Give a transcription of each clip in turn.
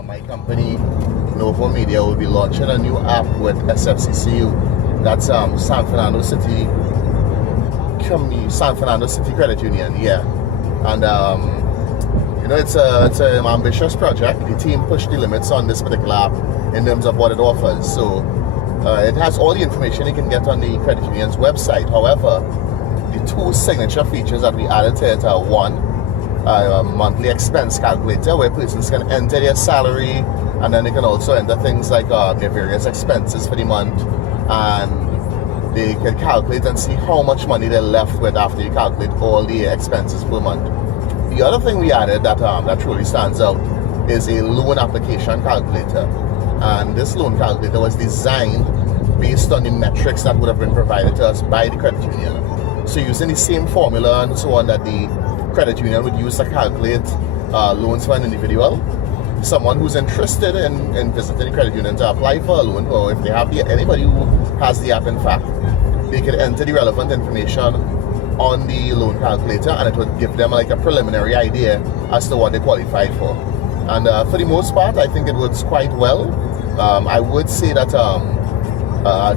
My company, Novo Media, will be launching a new app with SFCCU. That's San Fernando City Credit Union, yeah. And it's an ambitious project. The team pushed the limits on this particular app in terms of what it offers. So it has all the information you can get on the credit union's website. However, the two signature features that we added to it are one, a monthly expense calculator where persons can enter their salary, and then they can also enter things like their various expenses for the month, and they can calculate and see how much money they're left with after you calculate all the expenses per month. The other thing we added that truly stands out is a loan application calculator, and this loan calculator was designed based on the metrics that would have been provided to us by the credit union. So using the same formula and so on that the credit union would use to calculate loans for an individual, someone who's interested in visiting the credit union to apply for a loan, or if they have anybody who has the app, in fact, they could enter the relevant information on the loan calculator, and it would give them like a preliminary idea as to what they qualified for. And for the most part, I think it works quite well. I would say that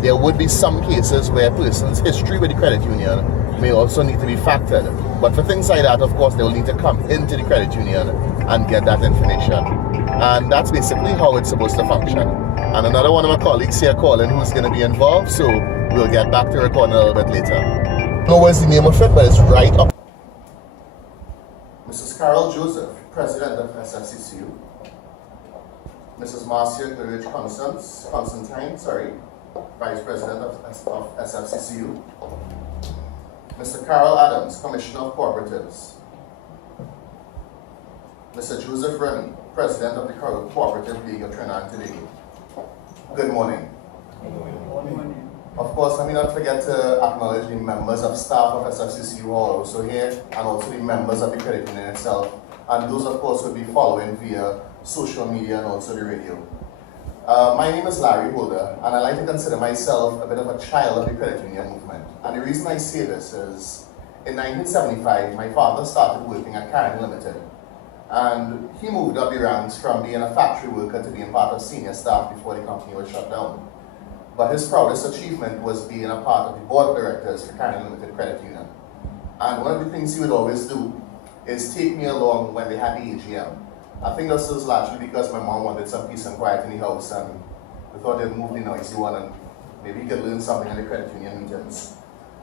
there would be some cases where a person's history with the credit union may also need to be factored. But for things like that, of course, they'll need to come into the credit union and get that information. And that's basically how it's supposed to function. And another one of my colleagues here, Colin, who's going to be involved, so we'll get back to recording a little bit later. I don't know what's the name of it, but it's right up. Mrs. Carol Joseph, President of SFCCU. Mrs. Marcia Claridge Constantine, Vice President of SFCCU. Mr. Carol Adams, Commissioner of Cooperatives. Mr. Joseph Remy, President of the Cooperative League of Trinidad and Tobago. Good morning. Good morning. Of course, let me not forget to acknowledge the members of staff of SFCCU who are also here, and also the members of the credit union itself. And those, of course, will be following via social media and also the radio. My name is Larry Holder, and I like to consider myself a bit of a child of the credit union movement. And the reason I say this is, in 1975, my father started working at Karen Limited. And he moved up the ranks from being a factory worker to being part of senior staff before the company was shut down. But his proudest achievement was being a part of the board of directors for Karen Limited Credit Union. And one of the things he would always do is take me along when they had the AGM. I think this was largely because my mom wanted some peace and quiet in the house, and we thought they'd move the noisy one and maybe he could learn something in the credit union meetings.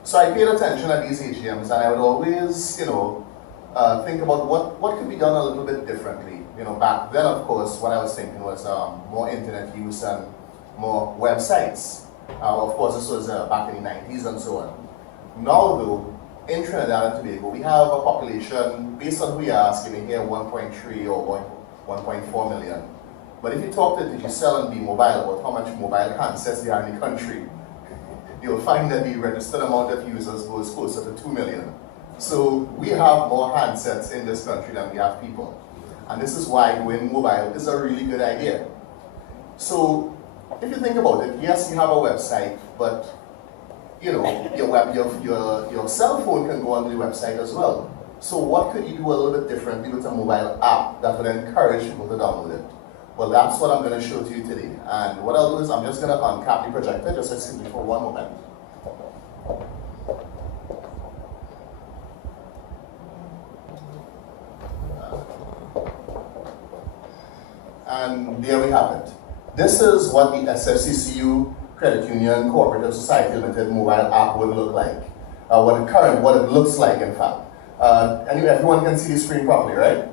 So I paid attention at these AGMs, and I would always, think about what could be done a little bit differently. Back then, of course, what I was thinking was more internet use and more websites. Of course, this was back in the 90s and so on. Now, though, in Trinidad and Tobago, we have a population, based on who you ask, you may hear 1.3 or 1.4 million. But if you talk to Digicel and B-Mobile about how much mobile handsets there are in the country, you'll find that the registered amount of users goes closer to 2 million. So we have more handsets in this country than we have people. And this is why going mobile is a really good idea. So if you think about it, yes, we have a website, but your cell phone can go on the website as well. So what could you do a little bit differently with a mobile app that would encourage people to download it? Well, that's what I'm going to show to you today. And what I'll do is I'm just going to uncap the projector, just excuse me for one moment. And there we have it. This is what the SFCCU Credit Union Cooperative Society Limited mobile app would look like. What it looks like, in fact. Everyone can see the screen properly, right?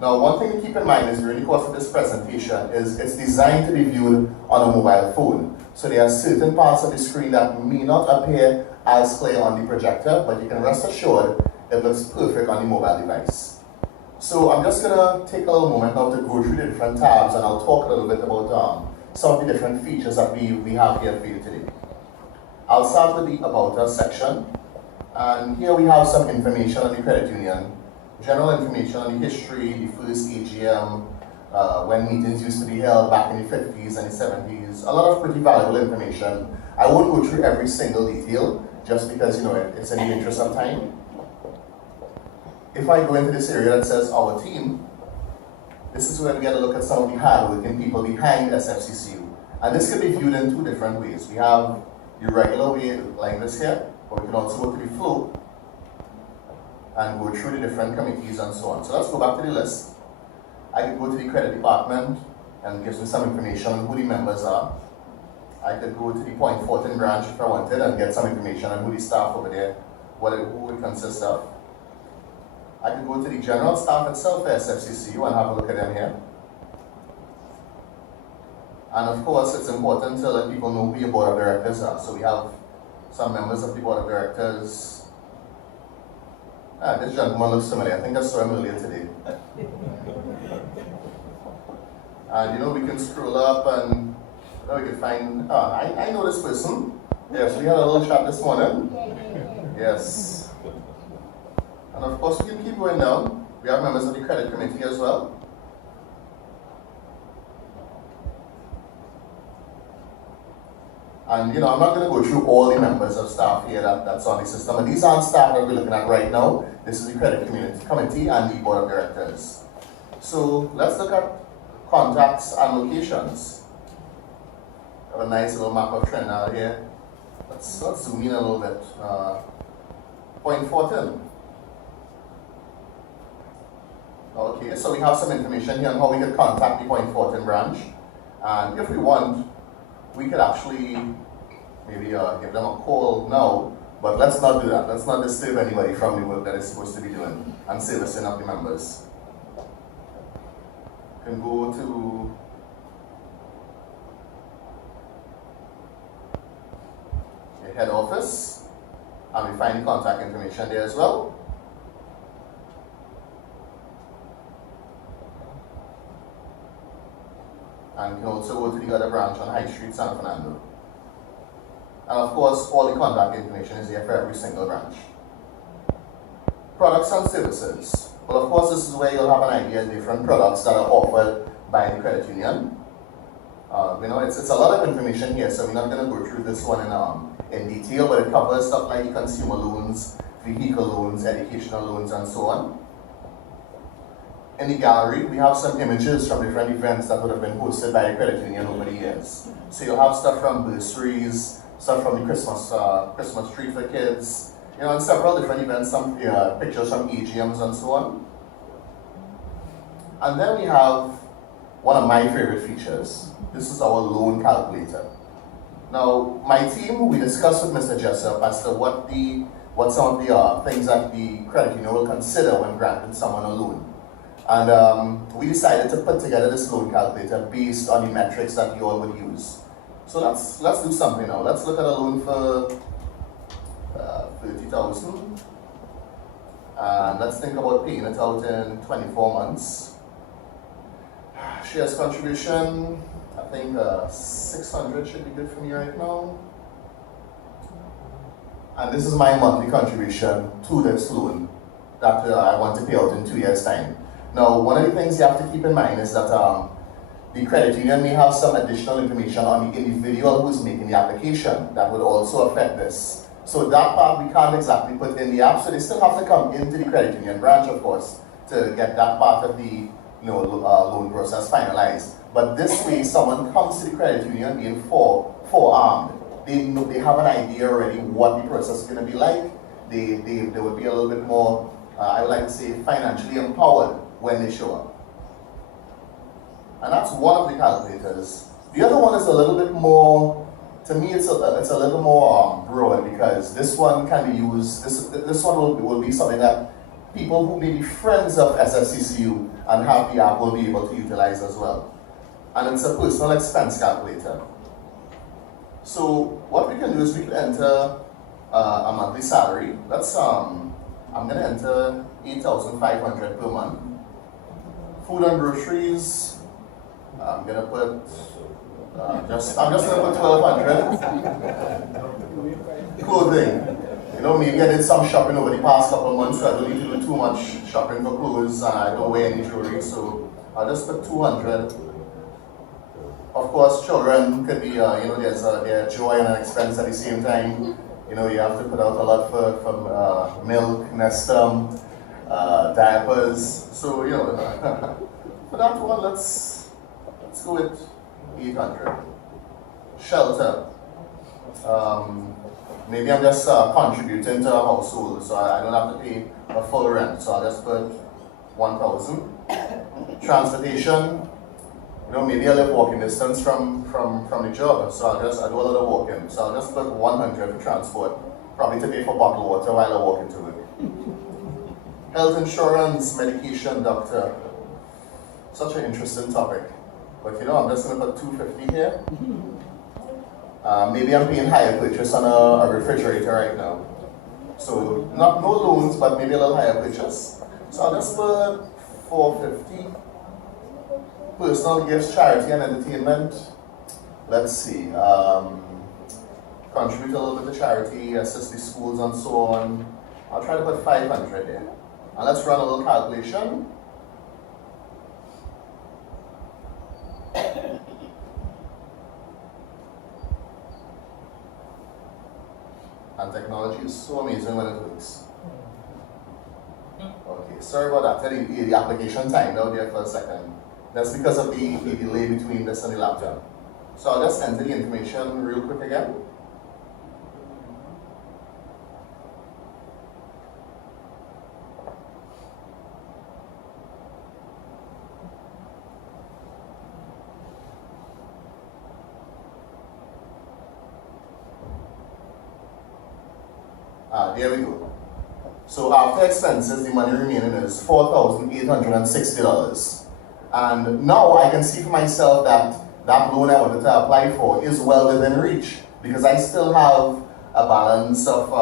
Now, one thing to keep in mind is during the course of this presentation is it's designed to be viewed on a mobile phone. So there are certain parts of the screen that may not appear as clear on the projector, but you can rest assured it looks perfect on the mobile device. So I'm just going to take a little moment now to go through the different tabs, and I'll talk a little bit about some of the different features that we have here for you today. I'll start with the About Us section, and here we have some information on the credit union, general information on the history, the first AGM, when meetings used to be held back in the 50s and the 70s, a lot of pretty valuable information. I won't go through every single detail, just because it's in the interest of time. If I go into this area that says Our Team, This is where we get a look at some of the hardworking people behind SFCCU. And this can be viewed in two different ways. We have the regular way like this here, but we can also go to the flow and go through the different committees and so on. So let's go back to the list. I could go to the credit department and gives me some information on who the members are. I could go to the Point Fortin branch if I wanted and get some information on who the staff over there, who it consists of. I could go to the general staff itself for SFCCU and have a look at them here. And of course, it's important to let people know who your board of directors are. So we have some members of the board of directors. This gentleman looks familiar. I think I saw him earlier today. And we can scroll up and we can find, I know this person. Yes, we had a little chat this morning. Yes. And of course, we can keep going down. We have members of the credit committee as well. And I'm not going to go through all the members of staff here that's on the system. And these aren't staff that we're looking at right now. This is the credit committee and the board of directors. So let's look at contacts and locations. Have a nice little map of Trinidad here. Let's zoom in a little bit. Point Fortin. Okay, so we have some information here on how we can contact the Point Fortin branch. And if we want, we could actually maybe give them a call now, but let's not do that. Let's not disturb anybody from the work that is supposed to be doing and servicing of the members. You can go to the head office and we find contact information there as well. And you can also go to the other branch on High Street, San Fernando. And of course, all the contact information is there for every single branch. Products and services. Well, of course, this is where you'll have an idea of different products that are offered by the credit union. It's a lot of information here, so we're not going to go through this one in detail, but it covers stuff like consumer loans, vehicle loans, educational loans, and so on. In the gallery, we have some images from different events that would have been hosted by the credit union over the years. So you'll have stuff from bursaries, stuff from the Christmas tree for kids, and several different events, some pictures from AGMs and so on. And then we have one of my favorite features. This is our loan calculator. Now, my team, we discussed with Mr. Jessup as to what some of the things that the credit union will consider when granting someone a loan. And we decided to put together this loan calculator based on the metrics that you all would use. So let's do something now. Let's look at a loan for 30,000, and let's think about paying it out in 24 months. Shares contribution, I think 600 should be good for me right now. And this is my monthly contribution to this loan that I want to pay out in 2 years' time. Now, one of the things you have to keep in mind is that the credit union may have some additional information on the individual who's making the application that would also affect this. So that part we can't exactly put in the app, so they still have to come into the credit union branch, of course, to get that part of the loan process finalized. But this way, someone comes to the credit union being forearmed. They have an idea already what the process is going to be like. They would be a little bit more, I would like to say, financially empowered when they show up. And that's one of the calculators. The other one is a little bit more, to me it's a little more broad, because this one can be used, this one will be something that people who may be friends of SFCCU and have the app will be able to utilize as well. And it's a personal expense calculator. So what we can do is we can enter a monthly salary. Let's I'm gonna enter 8,500 per month. Food and groceries, I'm gonna put I'm just gonna put 1,200. Clothing, maybe I did some shopping over the past couple of months, so I don't need to do too much shopping for clothes, and I don't wear any jewelry, so I'll just put 200. Of course, children could be, there's their joy and an expense at the same time. You have to put out a lot for milk, Nestum, diapers. So, For that one, let's go with 800. Shelter. Maybe I'm just contributing to a household, so I don't have to pay a full rent. So I'll just put 1,000. Transportation. Maybe I live walking distance from the job, so I do a little walking. So I'll just put 100 for transport, probably to pay for bottled water while I walk into it. Health insurance, medication, doctor. Such an interesting topic. But I'm just going to put 250 here. Maybe I'm paying higher purchase on a refrigerator right now. So no loans, but maybe a little higher purchase. So I'll just put 450. Personal gifts, charity and entertainment. Let's see. Contribute a little bit to charity, assist the schools and so on. I'll try to put 500 there. And let's run a little calculation. And technology is so amazing when it works. Okay, sorry about that. The application timed out there for a second. That's because of the delay between this and the laptop. So I'll just enter the information real quick again. There we go. So after expenses, the money remaining is $4,860. And now I can see for myself that that loan I wanted to apply for is well within reach, because I still have a balance of,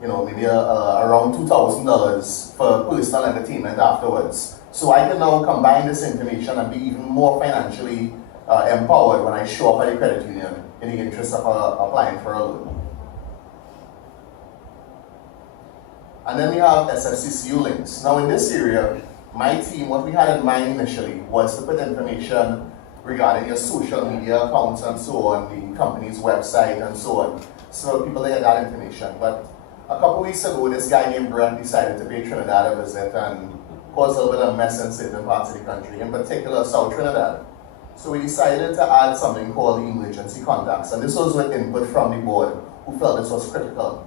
maybe around $2,000 for personal entertainment afterwards. So I can now combine this information and be even more financially empowered when I show up at a credit union in the interest of applying for a loan. And then we have SFCCU links. Now in this area, my team, what we had in mind initially was to put information regarding your social media accounts and so on, the company's website and so on, so people get that information. But a couple weeks ago, this guy named Brent decided to pay Trinidad a visit and cause a little bit of mess in certain parts of the country, in particular South Trinidad. So we decided to add something called the emergency contacts, and this was with input from the board, who felt this was critical.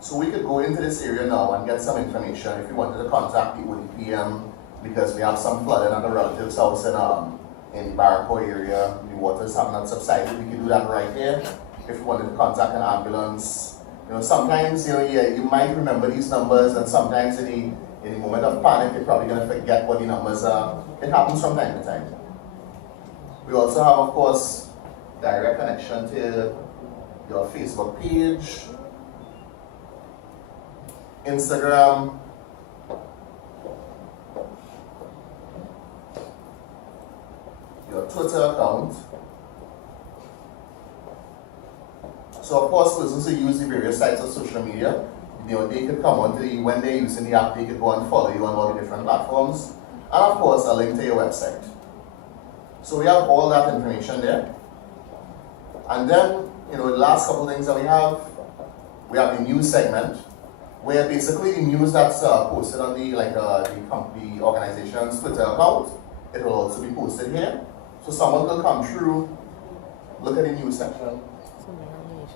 So we could go into this area now and get some information if you wanted to contact the ODPM, because we have some flooding at the relative's house in the Barraco area. The waters have not subsided. We could do that right here. If you wanted to contact an ambulance, sometimes you might remember these numbers, and sometimes in the moment of panic, you're probably going to forget what the numbers are. It happens from time to time. We also have, of course, direct connection to your Facebook page, Instagram, your Twitter account. So of course, persons who use the various sites of social media, they could come onto when they're using the app, they could go and follow you on all the different platforms. And of course, a link to your website. So we have all that information there. And then, the last couple things that we have the news segment, where basically the news that's posted on the organization's Twitter account, it will also be posted here. So someone will come through, look at the news section.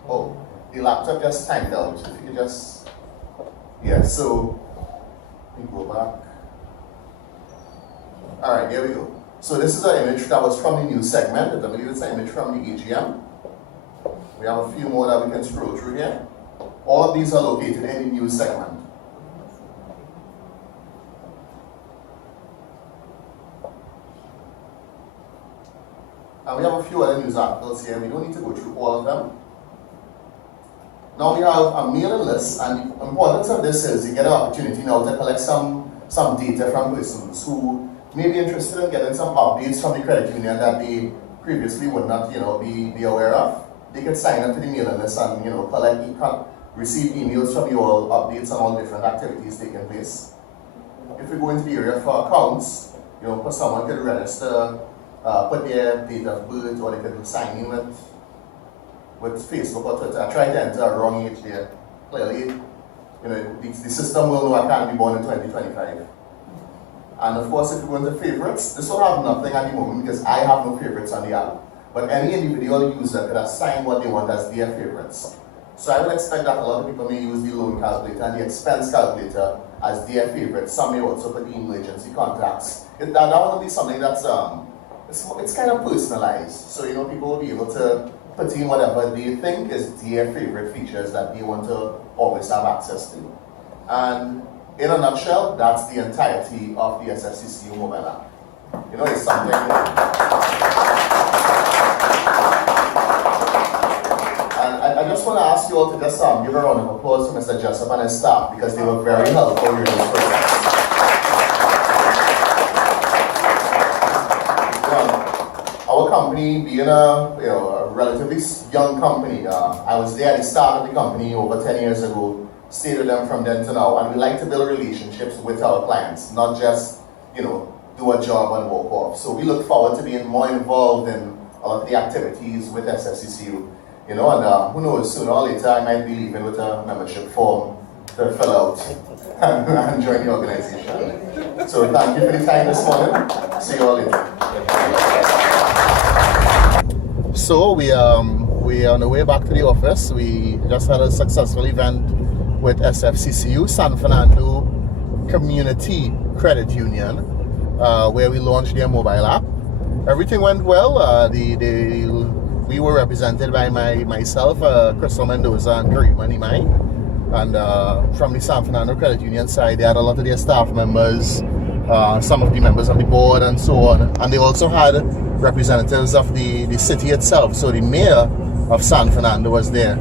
Oh, the laptop just timed out. If you could just, so let me go back. All right, there we go. So this is an image that was from the news segment. I believe it's an image from the AGM. We have a few more that we can scroll through here. All of these are located in the news segment. And we have a few other news articles here. We don't need to go through all of them. Now we have a mailing list, and the importance of this is you get an opportunity now to collect some data from persons who may be interested in getting some updates from the credit union that they previously would not be aware of. They could sign up to the mailing list and receive emails from you all, updates on all the different activities taking place. If we go into the area for accounts, someone could register, put their date of birth, or they could sign in with Facebook or Twitter. I tried to enter a wrong age there. Clearly, the system will know I can't be born in 2025. And of course, if you go into favorites, this will have nothing at the moment because I have no favorites on the app. But any individual user could assign what they want as their favorites. So I would expect that a lot of people may use the loan calculator and the expense calculator as their favorite. Some may also put the emergency contacts. That will be something that's it's kind of personalized. So people will be able to put in whatever they think is their favorite features that they want to always have access to. And in a nutshell, that's the entirety of the SFCCU mobile app. It's something. And I just want to ask you all to just give a round of applause to Mr. Jessup and his staff because they were very helpful during this process. Our company being a relatively young company, I was there at the start of the company over 10 years ago, stayed with them from then to now, and we like to build relationships with our clients, not just do a job and walk off. So we look forward to being more involved in a lot of the activities with SFCCU. And who knows, sooner or later I might be leaving with a membership form to fill out and join the organization. So thank you for the time this morning. See you all later. So we are on the way back to the office. We just had a successful event with SFCCU, San Fernando Community Credit Union, where we launched their mobile app. Everything went well. We were represented by myself, Crystal Mendoza, and Karima Nimai. And from the San Fernando Credit Union side, they had a lot of their staff members, some of the members of the board, and so on. And they also had representatives of the city itself. So the mayor of San Fernando was there,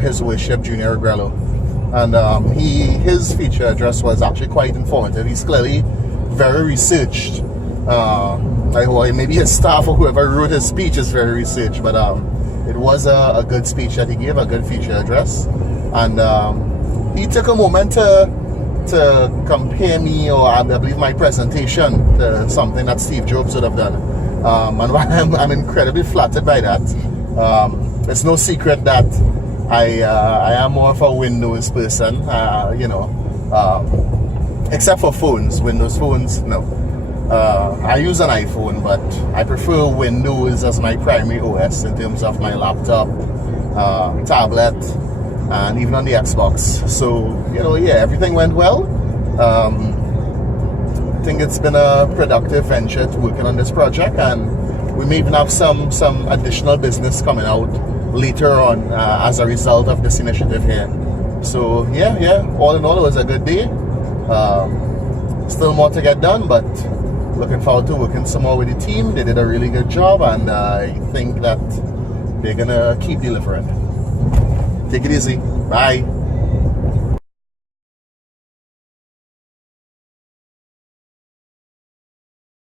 His Worship Junior Agrello. And his feature address was actually quite informative. He's clearly very researched. Maybe his staff or whoever wrote his speech is very researched, but it was a good speech that he gave, a good feature address. And he took a moment to compare me, or I believe my presentation, to something that Steve Jobs would have done. And I'm incredibly flattered by that. It's no secret that I am more of a Windows person, except for phones. Windows phones, no. I use an iPhone, but I prefer Windows as my primary OS in terms of my laptop, tablet, and even on the Xbox. So, everything went well. I think it's been a productive venture to working on this project, and we may even have some additional business coming out later on as a result of this initiative here. So, all in all, it was a good day. Still more to get done, but looking forward to working some more with the team. They did a really good job, and I think that they're gonna keep delivering. Take it easy. Bye.